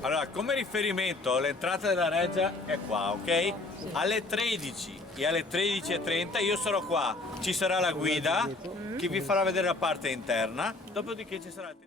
Allora, come riferimento, l'entrata della Reggia è qua, ok? Alle 13 e alle 13:30 io sarò qua, ci sarà la guida che vi farà vedere la parte interna, dopodiché ci sarà il...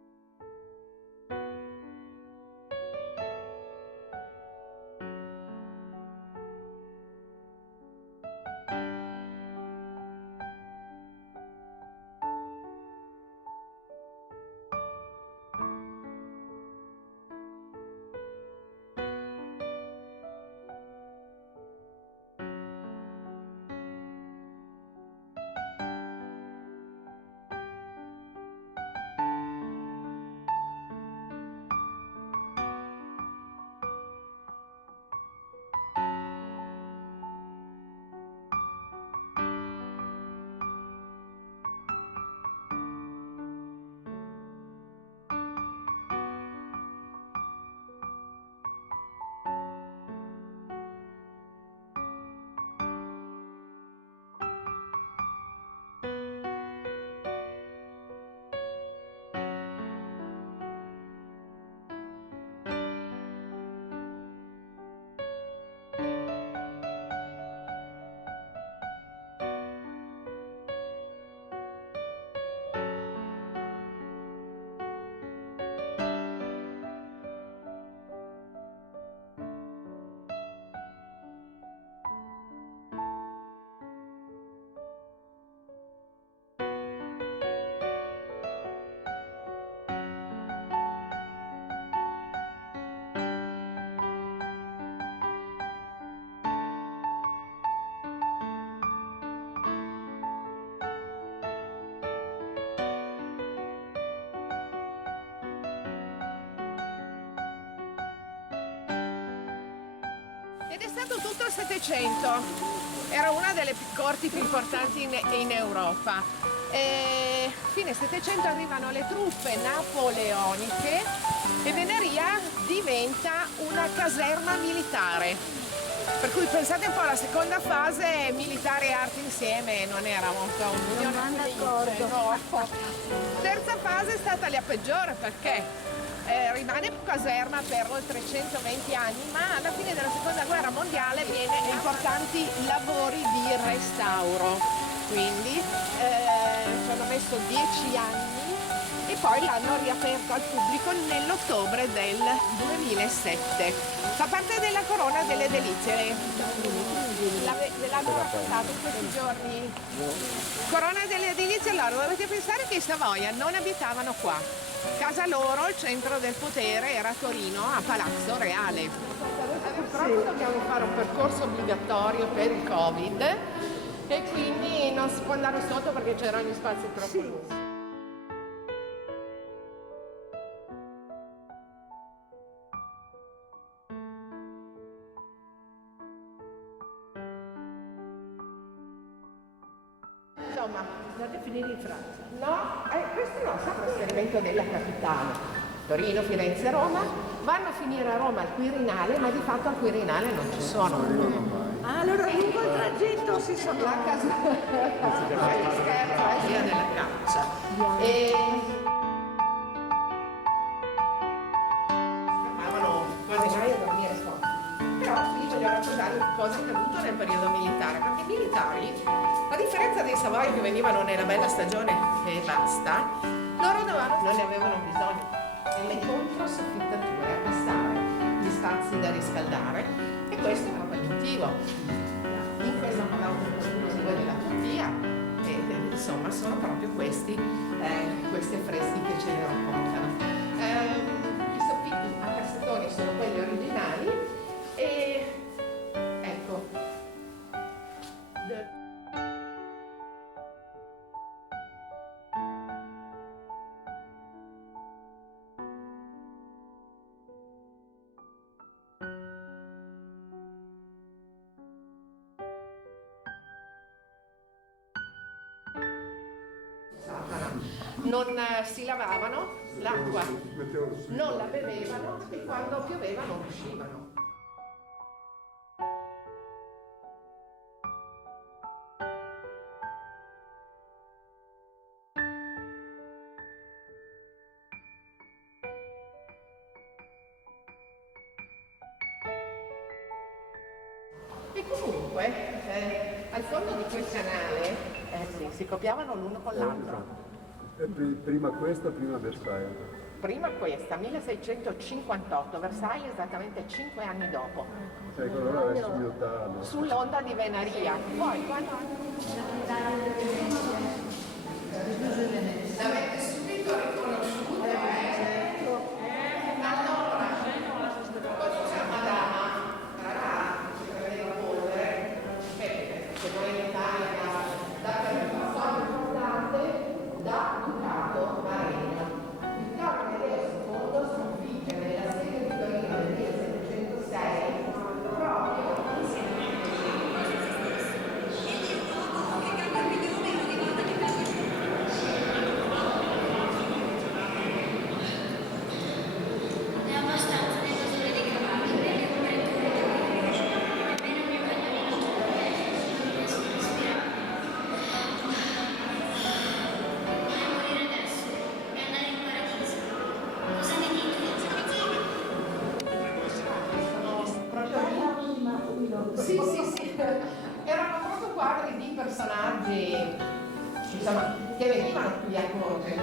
Ed è stato tutto il Settecento, era una delle corti più importanti in Europa. E fine Settecento arrivano le truppe napoleoniche e Venaria diventa una caserma militare. Per cui pensate un po', la seconda fase militare e arte insieme non era molto un'unione felice, no. Terza fase è stata la peggiore perché rimane caserma per oltre 120 anni, ma alla fine della seconda guerra mondiale viene importanti lavori di restauro, quindi ci hanno messo 10 anni e poi l'hanno riaperto al pubblico nell'ottobre del 2007. Fa parte della Corona delle Delizie, l'hanno raccontato in questi giorni. Corona delle Delizie, allora dovete pensare che i Savoia non abitavano qua. Casa loro, il centro del potere, era a Torino, a Palazzo Reale. Purtroppo dobbiamo fare un percorso obbligatorio per il Covid e quindi non si può andare sotto perché c'erano gli spazi troppo lunghi. Insomma, Andate a finire in Francia. no, questo no, sa trasferimento della capitale. Torino, Firenze, Roma, vanno a finire a Roma al Quirinale, ma di fatto al Quirinale non ci sono. Ah, allora lungo il tragitto si sono... La casa scherzo, è via della caccia. E fermavano quasi mai a dormire fuori. Però vi voglio raccontare cosa è accaduto nel periodo militare, perché i militari, a differenza dei Savoia che venivano nella bella stagione e basta, loro non ne avevano bisogno. Nelle controsoffittature abbassare gli spazi da riscaldare e questo è proprio il motivo. In questo palazzo esclusivo della Turchia e insomma sono proprio questi affreschi che ce ne raccontano. I soffitti a cassettoni sono quelli originali e ecco. Non si lavavano, l'acqua non la bevevano e quando pioveva non uscivano. E comunque, al fondo di quel canale, sì, si copiavano l'uno con l'altro. Prima questa, prima Versailles. Prima questa, 1658, Versailles esattamente 5 anni dopo, Ecco, allora è Sciotano. sull'onda di Venaria. Poi quando l'avete subito riconosciuto, allora, cosa c'è madama? Ci credeva polvere, che voi in Italia dappertutto importante da Ducato a Regno. Vittorio Amedeo II sconfigge nella sede di Torino del 1706 proprio È abbastanza l'evasore dei cavalli, bene un pretore di Parigi, almeno il mio cagnolino non si ispirava. Vorrei morire adesso e andare in paradiso. Cosa ne dite? Sì, erano proprio quadri di personaggi, insomma, che venivano qui a corte.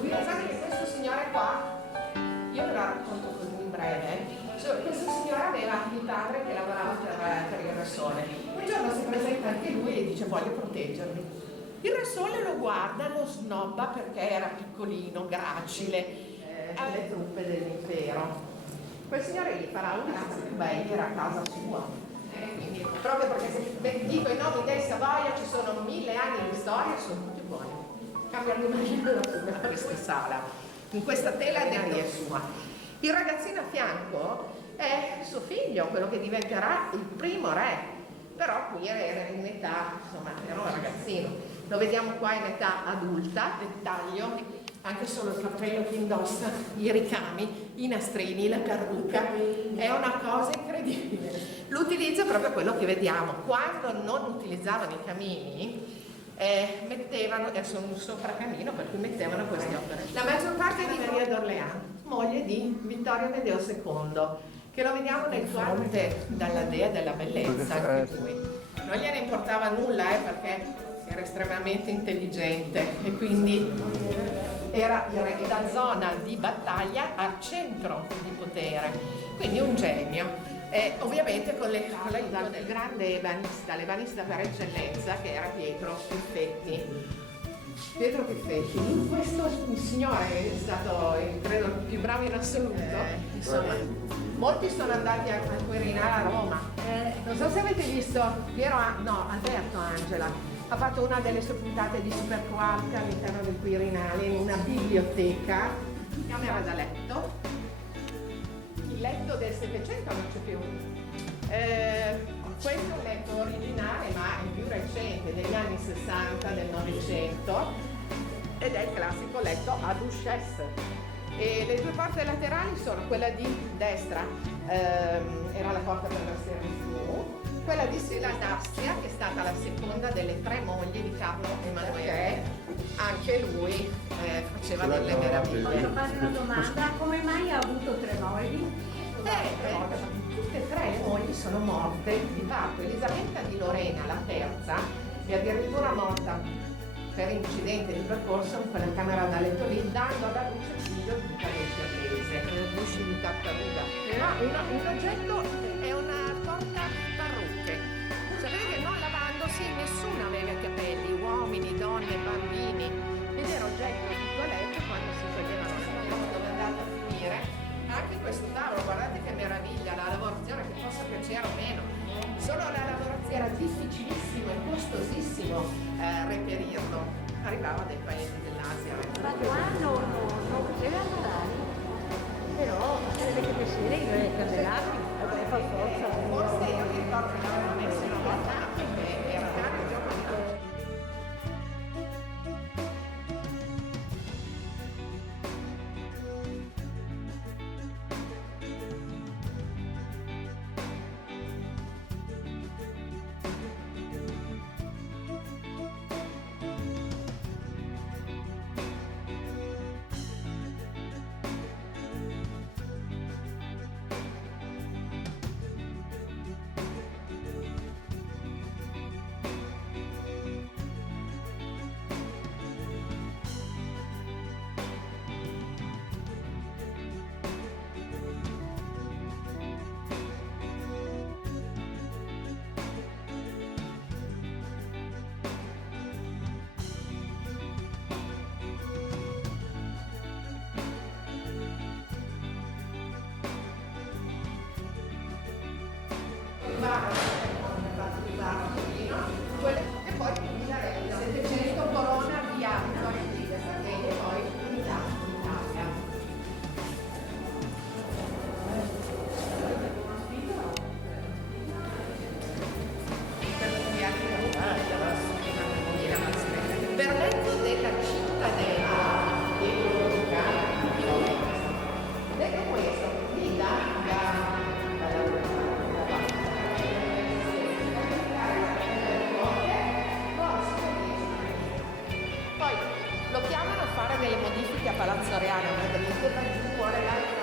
Lui pensate che questo signore qua, io ve la racconto così in breve, questo signore aveva il padre che lavorava per il Re Sole. Un giorno si presenta anche lui e dice voglio proteggermi. Il Re Sole lo guarda, lo snobba perché era piccolino, gracile, alle truppe dell'impero. Quel signore gli farà una razza più bella, era a casa sua. Quindi, proprio perché se dico i nomi del Savoia ci sono 1000 anni di storia, sono tutti buoni. Cambiano il numero in questa sala, in questa tela è sua. Il ragazzino a fianco è suo figlio, quello che diventerà il primo re. Però qui era in età, insomma, era un ragazzino. Lo vediamo qua in età adulta, dettaglio. Anche solo il cappello che indossa, i ricami, i nastrini, la parrucca, è una cosa incredibile. L'utilizzo è proprio quello che vediamo. Quando non utilizzavano i camini, mettevano, sono un sopracamino per cui mettevano queste opere. La maggior parte di Maria d'Orléans, moglie di Vittorio Amedeo II, che lo vediamo nel fronte dalla dea della bellezza, anche lui. Non gliene importava nulla perché era estremamente intelligente e quindi era la zona di battaglia al centro di potere, quindi un genio. Ovviamente con l'aiuto del grande l'ebanista per eccellenza che era Pietro Piffetti. Pietro Piffetti, questo signore è stato credo il più bravo in assoluto, insomma, molti sono andati a Quirinale a Roma. Non so se avete visto Alberto Angela. Ha fatto una delle sue puntate di Super Quark all'interno del Quirinale, in una biblioteca, camera da letto. Il letto del Settecento non c'è più. Questo è un letto originale, ma è più recente, degli anni 60, del Novecento, ed è il classico letto a duchesse. E le due porte laterali sono quella di destra, era la porta per la servitù, quella di Sila d'Astia, che è stata la seconda delle 3 mogli di Carlo Emanuele, anche lui faceva delle meraviglie. Posso fare una domanda? Come mai ha avuto 3 mogli? Tutte e 3 le mogli sono morte di parto. Elisabetta di Lorena, la terza, è addirittura morta per incidente di percorso in quella camera da letto lì, dando alla luce il figlio di parenti attese, di tartaruga. Un oggetto è una porta parrucche. Sapete che non lavandosi nessuno aveva i capelli, uomini, donne, bambini, ed era oggetto di toilette quando si toglievano le mani. Dove è andata a finire? Anche questo tavolo, guardate che meraviglia, la lavorazione che possa piacere o meno. Solo la lavorazione era difficilissimo e costosissimo reperirlo. Arrivava dai paesi dell'Asia. Ma qua non poteva andare, però deve che piacere i candelabri, fa forza. Forse io mi ricordo che l'avevano messo in una volta perché era caro il gioco di intermezzo della cittadella e detto questo, vi dà poi lo chiamano a fare delle modifiche a Palazzo Reale a Madrid, ma ci vuole